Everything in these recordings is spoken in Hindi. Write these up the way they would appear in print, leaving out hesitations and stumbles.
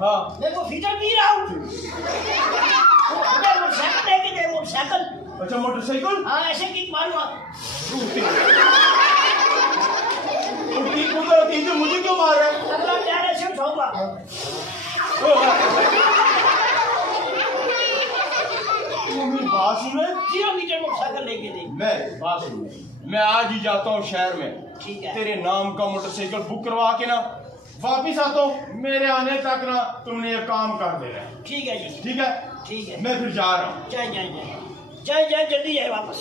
हाँ मैं वो फीचर पी रहा हूँ। मोटरसाइकिल लेके दे, मोटरसाइकिल। अच्छा मोटरसाइकिल। हाँ ऐसे किक मारूंगा। ठीक होगा तो मुझे क्यों मार रहा है? अगला टायर ऐसे उठाऊंगा। बात सुने, 0 मीटर मोटरसाइकिल लेके दे। मैं बात सुने, मैं आज ही जाता हूँ शहर में, ठीक है। तेरे नाम का मोटरसाइकिल बुक करवा के ना वापिस आता हूँ। मेरे आने तक ना तुमने ये काम कर देना है। ठीक है जी। ठीक है ठीक है। मैं फिर जा रहा हूँ। जाए जाए जाए जाए जाए, जल्दी जाए वापस।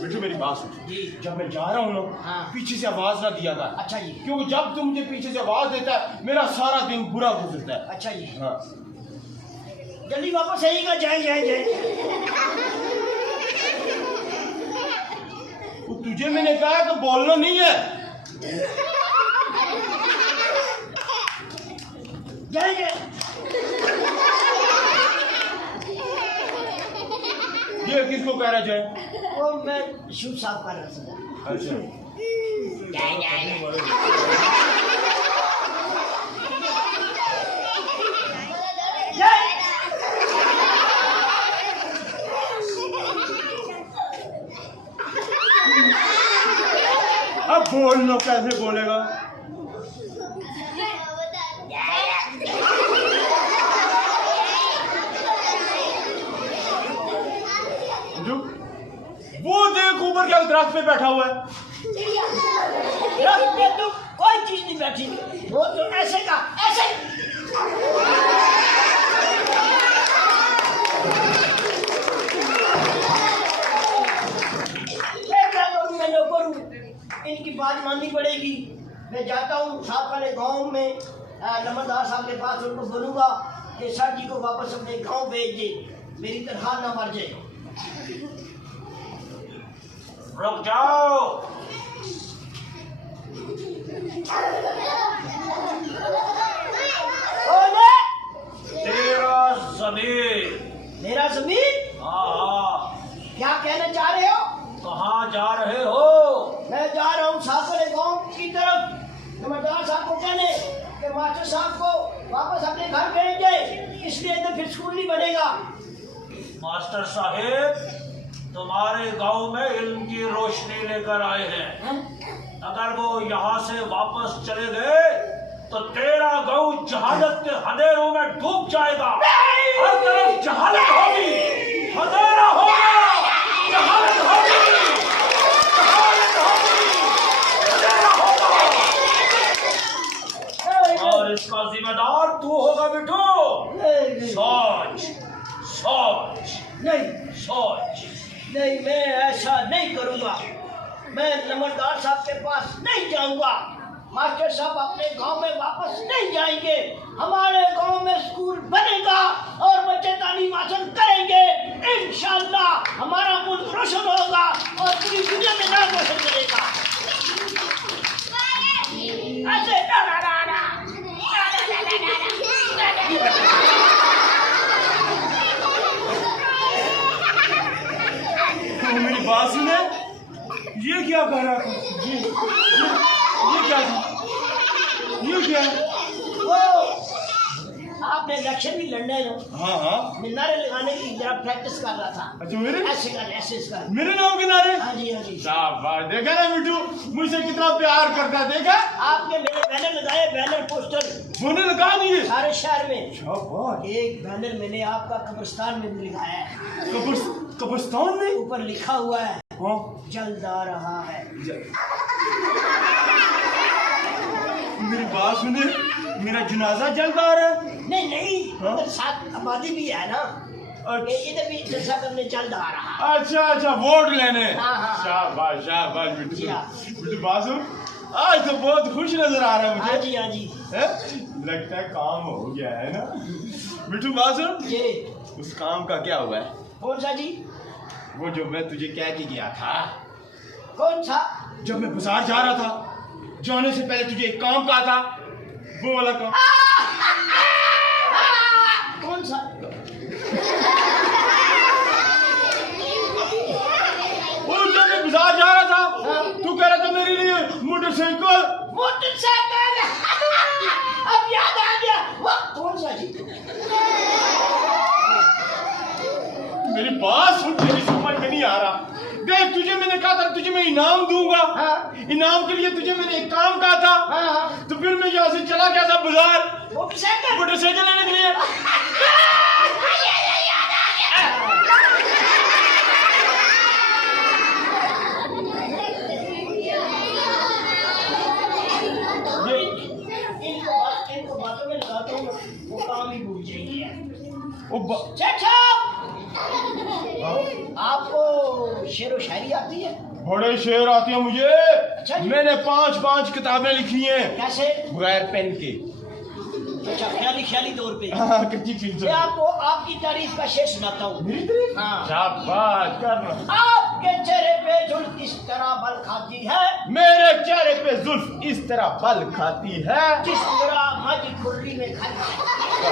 बिट्टू मेरी बात सुन जी। जब मैं जा रहा हूँ ना हाँ। पीछे से आवाज ना दिया था। अच्छा जी। क्योंकि जब तुम मुझे पीछे से आवाज देता है मेरा सारा दिन बुरा गुजरता है। अच्छा जी। हाँ जल्दी वापस आइएगा। जाए जाए जाए। तो तुझे मैंने कहा तो बोलना नहीं है। जाए जाए। ये किसको कह रहा जाए? वो मैं शूज साफ कर रहा था। अच्छा जाए जाए जाए। अब बोल लो, कैसे बोलेगा? वो देख ऊपर क्या दरख्त पे बैठा हुआ है। रख पे तो कोई चीज नहीं बैठी, वो तो ऐसे का ऐसे। क्या करूं मैं, लो करूं, इनकी बात माननी पड़ेगी। मैं जाता हूँ साथ वाले गांव में, नंबरदार साहब के पास उनको बोलूंगा कि सर जी को वापस अपने गांव भेज दे, मेरी तनख्वाह ना मर जाए। रुक जाओ। तेरा जमीन। मेरा जमीन? हाँ। क्या कहना चाह रहे हो? कहाँ जा रहे हो? मैं जा रहा हूँ सासरे गांव की तरफ, नंबरदार साहब को कहने कि मास्टर साहब को वापस अपने घर भेज दे, इसलिए तो फिर स्कूल नहीं बनेगा। मास्टर साहेब तुम्हारे गांव में इल्म की रोशनी लेकर आए हैं। अगर वो यहाँ से वापस चले गए तो तेरा गांव जहालत के अंधेरों में डूब जाएगा। हर तरफ जहालत होगी, अंधेरा होगा, जहालत होगी, जहालत होगी, अंधेरा होगा। और इसका जिम्मेदार तू होगा बिट्टू। सोच सोच नहीं सोच। नहीं, मैं ऐसा नहीं करूँगा। मैं नंबरदार साहब के पास नहीं जाऊँगा। मास्टर साहब अपने गांव में वापस नहीं जाएंगे। हमारे गांव में स्कूल बनेगा और बच्चे तालीम हासिल करेंगे। इंशाअल्लाह हमारा मुल्क रोशन होगा और पूरी दुनिया में नाम रोशन करेगा। ऐसे मेरी बात सुने, ये क्या कर रहा था? ये क्या था? ये क्या? वो आपने इलेक्शन भी लड़ना है ना? हाँ हाँ। मैं नारे लगाने की जरा प्रैक्टिस कर रहा था। अच्छा मेरे ऐसे कर मेरे नाम के नारे? हाँ जी हाँ जी। शाबाश, देखा ना बिट्टू मुझसे कितना प्यार करता है, देखा? आपने मेरे बैनर लगाए, बैनर पोस्टर मैंने लगा दिए सारे शहर में। शाबाश। एक बैनर मैंने आपका कब्रिस्तान में भी लगाया है। कब्रिस्तान में ऊपर लिखा हुआ है हाँ जल्द आ रहा है। मेरी बात सुने, मेरा जनाजा जल्द आ रहा है। नहीं नहीं, हाँ? उधर साथ आबादी भी है ना, अच्छा इधर भी जलसा करने जल्द आ रहा है। अच्छा वोट लेने। हाँ, हाँ। शाबाश शाबाश बिट्टू। जी हाँ। बिट्टू बात सुन, आज तो बहुत खुश नजर आ रहा है हाँ मुझे। जी हाँ जी। है? लगता है काम हो गया है ना। बिट्टू बात सुन, जी उस काम का क्या हुआ है? कौन सा जी? वो जो मैं तुझे कह के गया था, कौन सा? जब मैं बाजार जा रहा था, जाने से पहले तुझे एक काम कहा था, वो वाला काम। कौन सा? वो जब मैं बाजार जा रहा था, तू कह रहा था मेरे लिए मोटरसाइकिल। मोटरसाइकिल अब याद आ तुझे मैंने कहा था तुझे मैं इनाम दूंगा। हाँ। इनाम के लिए तुझे मैंने एक काम कहा था। हाँ। तो फिर मैं यहाँ से चला गया था बाजार मोटरसाइकिल मोटरसाइकिल लेने के लिए। इनको बातों में लगाता हूँ वो काम ही भूल जाएंगे। ओ चाचा आपको शेर व शायरी आती है? बड़े शेर आते हैं मुझे। अच्छा जी। मैंने 5 किताबें लिखी हैं कैसे? बगैर पेन के। अच्छा ख्याली तौर पे। हाँ, कच्ची चीज। मैं आपको आपकी तारीफ का शेर सुनाता हूँ। मेरी तारीफ? हाँ। शाबाश करना। आपके चेहरे पे जुल्फ इस तरह बल खाती है, मेरे चेहरे पे जुल्फ इस तरह बल खाती है जिस तरह मज खुर्री में खाती है।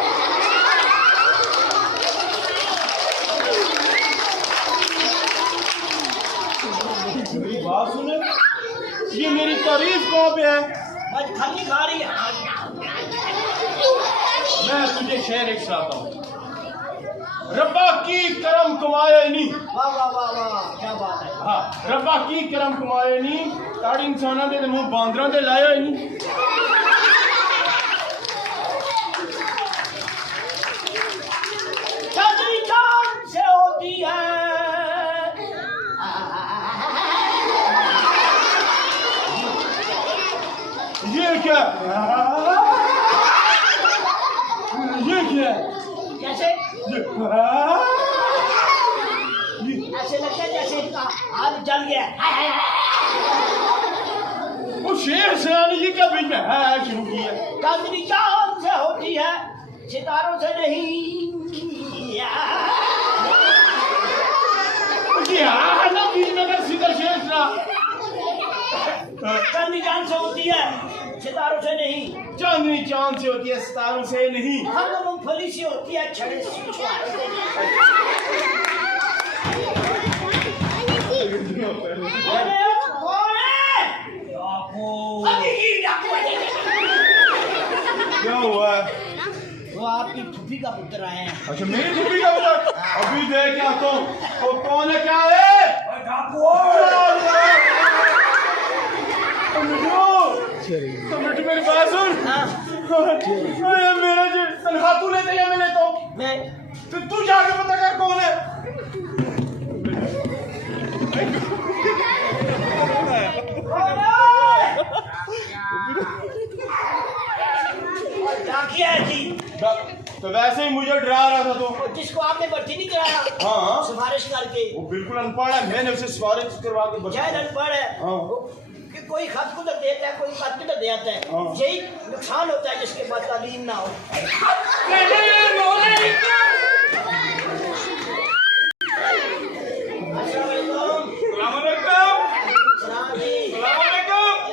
मेरी बात सुने, ये मेरी तारीफ कहाँ पे है? मज खाली खा रही है। मैं तुझे शेर एक सुनाता हूँ। रब्बा की करम कमाए नी। वाह वाह वाह वाह क्या बात है। हाँ, रब्बा की करम कमाए नी, ताड़ी इंसाना दे मुंह बांदरा दे लाया नी। चांदनी चांद से होती है, ये क्या? ये क्या? कैसे? ऐसे लगता है जैसे इनका हाथ जल गया। वो शेर सुनाने ये क्या बीच में है शुरू किया? चांदनी चांद से होती है, सितारों से नहीं। हाँ ना, बीच में अगर सीधा शेर सुना। चांदनी चांद से होती है, सितारों से नहीं। चांदनी चांद से होती है, सितारों से नहीं। हम मूंगफली से होती है, छड़े से छुआरे से नहीं। अरे कौन है? क्या हुआ? वो आपकी फूफी का पुत्र आए हैं। अच्छा, मेरी फूफी का पुत्र? अभी देख क्या तो कौन है? क्या है? तो बेटी मेरी बात सुन। अरे मेरा जो तनख्वाह तू लेता या मैं लेता हूँ? मैं तो तू जाके पता कर कौन है। डाकिया है जी। तो वैसे ही मुझे डरा रहा था तो। जिसको आपने भर्ती नहीं कराया हाँ। सिफारिश करके। वो बिल्कुल अनपढ़ है, मैंने उसे सिफारिश करवा के शायद अनपढ़ है। हाँ। कि कोई खत को तो देता है, कोई खत को तो देता है। हाँ। यही नुकसान होता है जिसके पास तालीम ना हो। सलाम जी।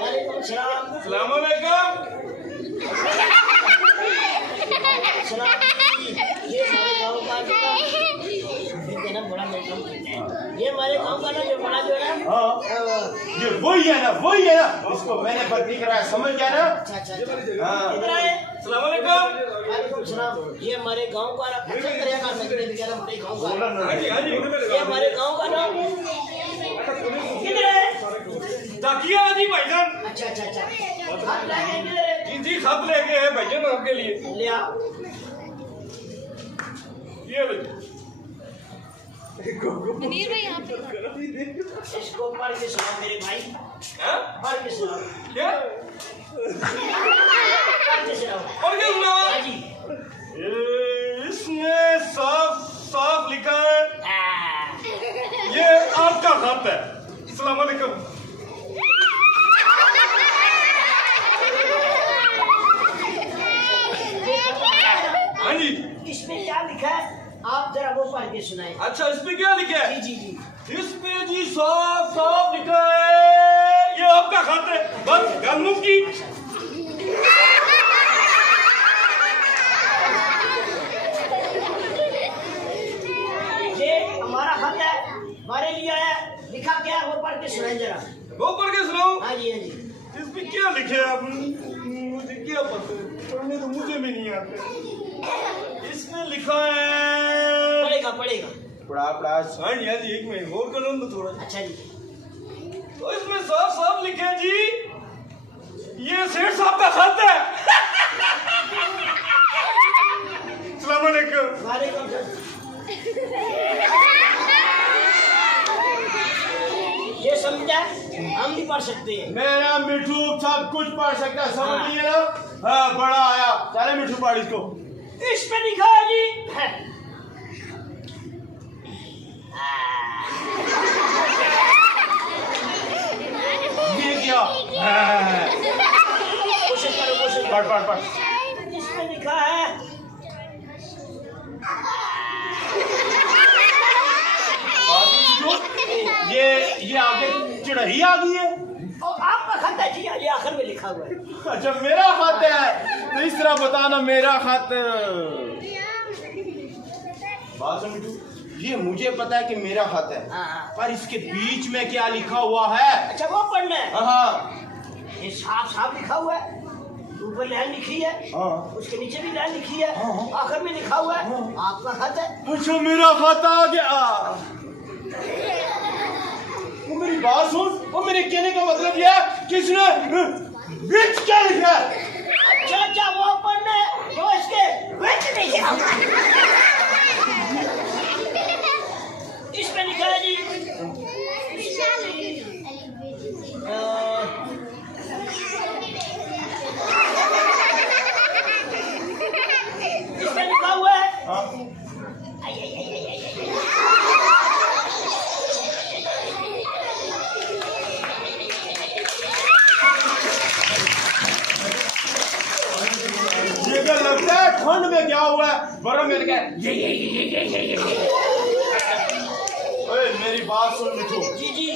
वालेकुम सलाम। सलाम जी। ये हमारे गाँव का बड़ा ये हमारे गाँव का ना जो बड़ा जो है। हाँ। ये वही है ना इसको मैंने भर्ती कराया, समझ गया ना? अच्छा। हाँ। किधर आए? वालेकुम सलाम। ये हमारे गाँव का अच्छा करेगा हमारे गाँव का। ये हमारे गाँव का नाम किधर है? ताकिया जी भाईजान। अच्छा। हाथ लाके किधर है? जी खत लेके है भाईजान आपके लिए। ले आओ। ये लो। मुनीर भाई यहाँ पे इसको पढ़ के सुनाओ मेरे भाई। हाँ? पढ़ के सुनाओ। क्या? पढ़ के सुनाओ। और क्या सुना? हाँ जी। इसने साफ लिखा है, ये आपका खत है। अस्सलाम वालेकुम। हाँ जी। इसमें क्या लिखा है आप जरा वो पढ़ के सुनाए। अच्छा, इसमें क्या लिखा है? जी। इसमें जी साफ लिखा है, ये आपका खत है। बस गन की। ये हमारा खत है, हमारे लिए है। लिखा क्या है वो पढ़ के सुनाए जरा। वो पढ़ के सुनाओ। हाँ जी। इसमें क्या लिखे है? आप मुझे क्या पता है, पढ़ने तो मुझे भी नहीं आते। इसमें लिखा है, पढ़ेगा। पढ़ा हाँ जी, एक मिनट और करो तो थोड़ा। अच्छा जी। तो इसमें साफ साफ लिखे जी, ये सेठ साहब का खत है। अस्सलाम वालेकुम। वालेकुम सलाम। ये समझा, हम नहीं पढ़ सकते हैं। मेरा मिठू सब कुछ पढ़ सकता है, समझ लिए ना? हाँ, बड़ा आया, चले मिठू पढ़ इसको। इस पे लिखा है जी, ये क्या? कोशिश करो, कोशिश करो। पढ़। इसमें लिखा है, ये आगे चिड़ही आ गई है। और आपका खत है जी, ये आखिर में लिखा हुआ है। अच्छा, मेरा खत है, तो इस तरह बताना मेरा खत। बात सुन मिठू, ये मुझे पता है कि मेरा खत है, हाँ। पर इसके बीच में क्या लिखा हुआ है? अच्छा, वो पढ़ना है। हाँ ये साफ साफ लिखा हुआ है, ऊपर लाइन लिखी है, हाँ। उसके नीचे भी लाइन लिखी है, हाँ। आखिर में लिखा हुआ है, आपका खत है। अच्छा, मेरा खत आ गया। वो मेरी बात सुन, वो मेरे कहने का मतलब यह है कि इसने बीच क्या लिखा है? अच्छा, वो पढ़ना है, तो इसके बीच नहीं लिखा हुआ है। इस पे लिखा है जी, इस पे लिखा हुआ है, हाँ? ये क्या लगता है ठंड में क्या हुआ है? बर्फ में क्या? ओए, मेरी बात सुन मिठू, जी जी,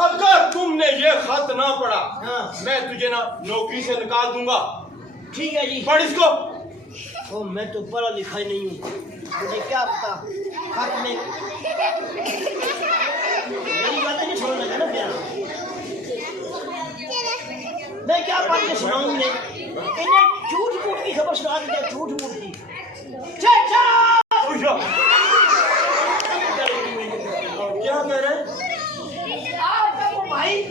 अगर तुमने ये खत ना पढ़ा, हाँ। मैं तुझे ना नौकरी से निकाल दूंगा। ठीक है जी। पढ़ इसको। ओ, मैं तो पढ़ा लिखा ही नहीं हूँ, मुझे क्या पता खत में। मेरी बातें नहीं छोड़ना है ना प्यार, मैं क्या पढ़ के सुनाऊंगी? इन्हें झूठ मूठ की खबर सुना दी, झूठ मूठ की। क्या कह रहे हैं? आपका वो भाई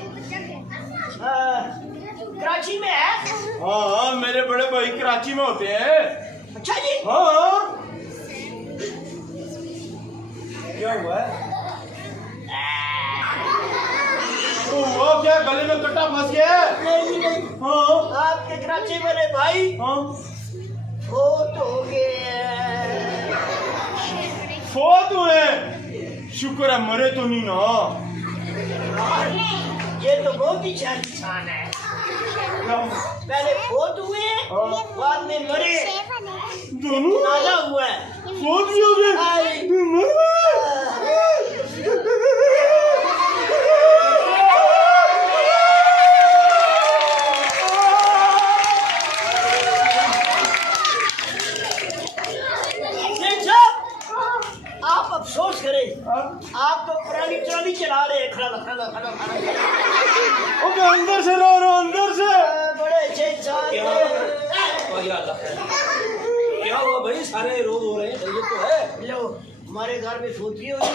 कराची में है? हाँ, मेरे बड़े भाई कराची में होते हैं। अच्छा जी। हाँ, क्या हुआ है? तो हुआ क्या? गले में कट्टा फंस गया है? नहीं नहीं, हाँ आपके कराची वाले भाई हाँ, फोत हो गए। फोत हुए? शुक्र है मरे तो नहीं ना। ये तो बहुत ही इंसान है, पहले फोत हुए, बाद में मरे, दोनों नाजा हुआ है। फोत भी हो गए? आप अफसोस करें, आप तो पुरानी ट्रॉली चला रहे हैं। खड़ा खड़ा खड़ा खड़ा। ओ, मैं अंदर से रो रहा हूँ, अंदर से। बड़े अच्छे इंसान क्या हुआ भाई? सारे रो रहे हैं, ये तो है। लो, हमारे घर में सूती हुई है।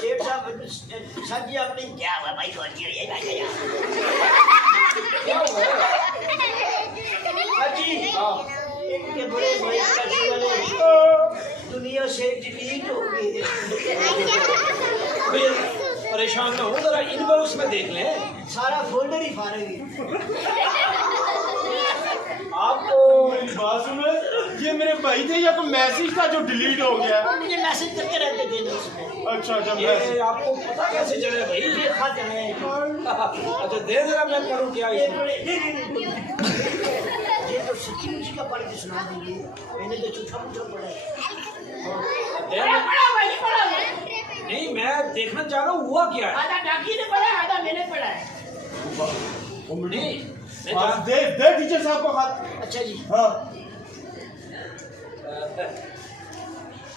सेठ साहब सब्जी अपनी क्या हुआ भाई? सूती हुई है क्या हुआ है? हाजी, इनके बड़े भाई कराची वाले दुनिया से डिलीट हो गए। भैया परेशान ना हो, जरा इनबॉक्स में देख लें। सारा फोल्डर ही फाड़ गई। आपको मेरी बात सुनो, ये मेरे भाई थे या तो मैसेज था जो डिलीट हो गया? मुझे मैसेज करके रहते थे ना उसमें। अच्छा, जब ये आपको पता कैसे चले भाई? ये खत है। अच्छा, दे जरा, मैं करूँ क्या ये इसमें? ये तो सच्ची मुझी का पढ़ के सुना दीजिए, मैंने तो झूठा मूठा पढ़ा है। नहीं, मैं देखना चाह रहा हूँ हुआ क्या है। आधा डाकी ने पढ़ा है, आधा मैंने पढ़ा है। नहीं, मैं हाँ, दे टीचर साहब को खत। अच्छा जी। हाँ,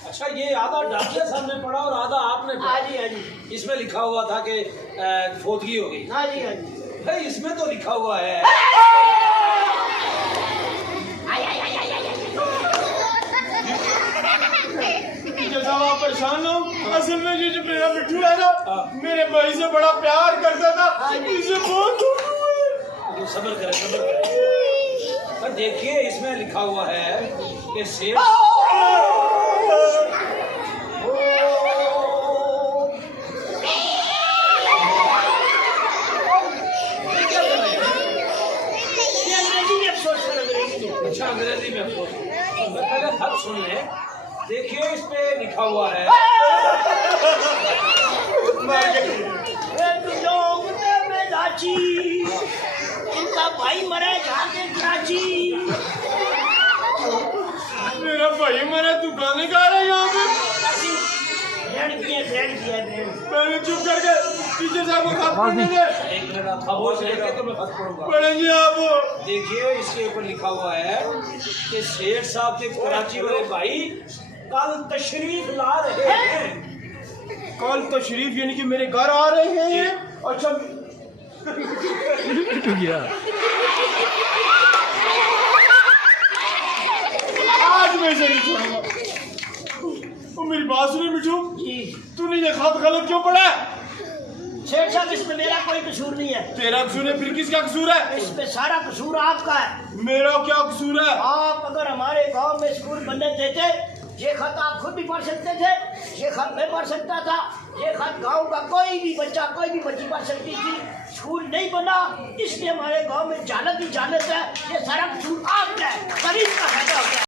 अच्छा, ये आधा डाकिया साहब ने पढ़ा और आधा आपने पढ़ा। हाँ जी, हाँ जी। इसमें लिखा हुआ था कि फोदगी हो गई। हाँ जी, हाँ जी। भाई इसमें तो लिखा हुआ है टीचर साहब आप परेशान ना हूँ। असल में ये जो मेरा मिट्टू है ना, मेरे भाई से बड़ा प्यार करता था, इसे बहुत सब्र करें, सब्र करें। पर देखिए इसमें लिखा हुआ है कि सेठ अच्छा अंग्रेजी में अफसोस। पहले खत सुन ले। देखिए इस पे लिखा हुआ है इनका भाई मरा जाके कराची। मेरा भाई मरा, तू गाने गा रहा है यहाँ पे? मैंने चुप करके टीचर साहब को खत पढ़ने दे। एक मिनट आप खामोश रहिए तो मैं खत पढ़ूंगा। पढ़ेंगे आप। देखिए इसके ऊपर लिखा हुआ है कि शेर साहब के कराची वाले भाई कल तशरीफ ला रहे हैं। कल तशरीफ यानी कि मेरे घर आ रहे हैं? अच्छा आज मैं इसे नहीं छोड़ूंगा। वो मेरी बात सुनी मिठू, तूने ये खत गलत क्यों पढ़ा? शेर साहब इसमें मेरा कोई कसूर नहीं है। तेरा कसूर है, फिर किसका कसूर है? इसमें सारा कसूर आपका है। मेरा क्या कसूर है? आप अगर हमारे गांव में स्कूल बनने देते, ये खत आप खुद भी पढ़ सकते थे, ये खत मैं पढ़ सकता था, ये खत गांव का कोई भी बच्चा कोई भी बच्ची पढ़ सकती थी। स्कूल नहीं बना इसलिए हमारे गांव में जालत ही जालत है। ये सारा कसूर आपका है, गरीब का फायदा होता है।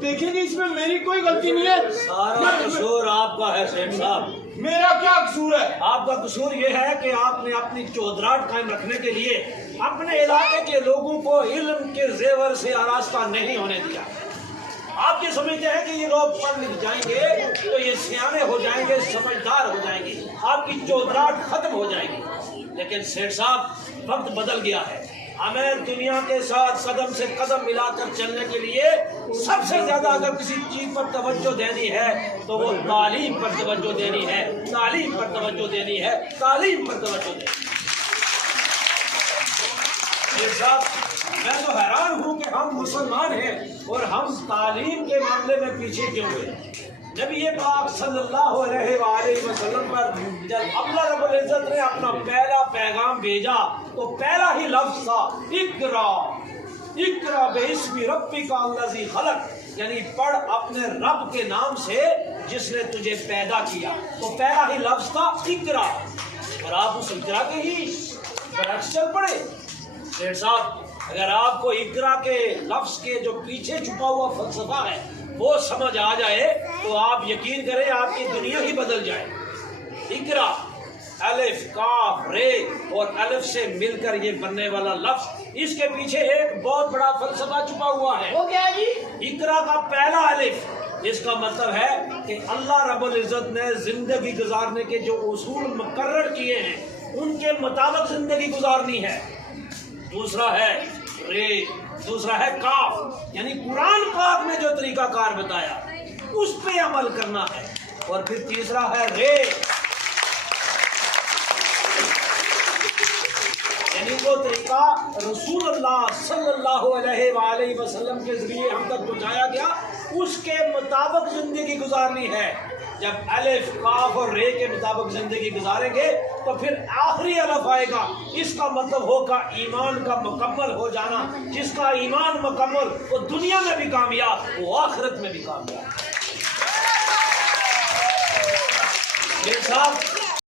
देखेंगे इसमें मेरी कोई गलती नहीं है। सारा कसूर आपका है सेठ साहब। मेरा क्या कसूर है? आपका कसूर ये है कि आपने अपनी चौधराहट कायम रखने के लिए अपने इलाके के लोगों को इल्म के जेवर से आरास्ता नहीं होने दिया। आप ये समझते हैं कि ये लोग पढ़ लिख जाएंगे तो ये सियाने हो जाएंगे, समझदार हो जाएंगे, आपकी चौधराहट खत्म हो जाएगी। लेकिन सेठ साहब वक्त बदल गया है। हमें दुनिया के साथ कदम से कदम मिलाकर चलने के लिए सबसे ज्यादा अगर किसी चीज पर तवज्जो देनी है तो वो तालीम पर तवज्जो देनी है, तालीम पर तवज्जो देनी है, तालीम पर तवज्जो देनी है। साहब मैं तो हैरान हूँ कि हम मुसलमान हैं और हम तालीम के मामले में पीछे क्यों हुए। नबी पाक सल्लल्लाहु अलैहि वसल्लम पर जब अल्लाह रब्बुल इज्जत ने अपना पहला पैगाम भेजा तो पहला ही लफ्ज था इकरा, इकरा बिस्मि रब्बिका अल्लज़ी खलक, यानी पढ़ अपने रब के नाम से जिसने तुझे पैदा किया। तो पहला ही लफ्ज था इकरा और आप उस इकरा के ही बरक्स चल पड़े। सेठ साहब अगर आपको इकरा के लफ्ज के जो पीछे छुपा हुआ फलसफा है वो समझ आ जाए तो आप यकीन करें आपकी दुनिया ही बदल जाए। इकरा अलिफ काफ रे और अलिफ से मिलकर ये बनने वाला लफ्ज, इसके पीछे एक बहुत बड़ा फलसफा छुपा हुआ है। वो क्या है जी? इकरा का पहला अलिफ इसका मतलब है कि अल्लाह रब्बुल इज्जत ने जिंदगी गुजारने के जो उसूल मुकर्रर किए हैं उनके मुताबिक जिंदगी गुजारनी है। दूसरा है रे, दूसरा है काफ, यानी कुरान पाक में जो तरीका कार बताया उस पे अमल करना है। और फिर तीसरा है रे, यानी वो तरीका रसूलुल्लाह सल्लल्लाहु अलैहि वसल्लम के जरिए हम तक पहुंचाया गया, उसके मुताबिक जिंदगी गुजारनी है। जब अलिफ काफ और रे के मुताबिक जिंदगी गुजारेंगे तो फिर आखिरी अलिफ आएगा, इसका मतलब होगा ईमान का मुकम्मल हो जाना। जिसका ईमान मुकम्मल वो दुनिया में भी कामयाब, वो आखिरत में भी कामयाब।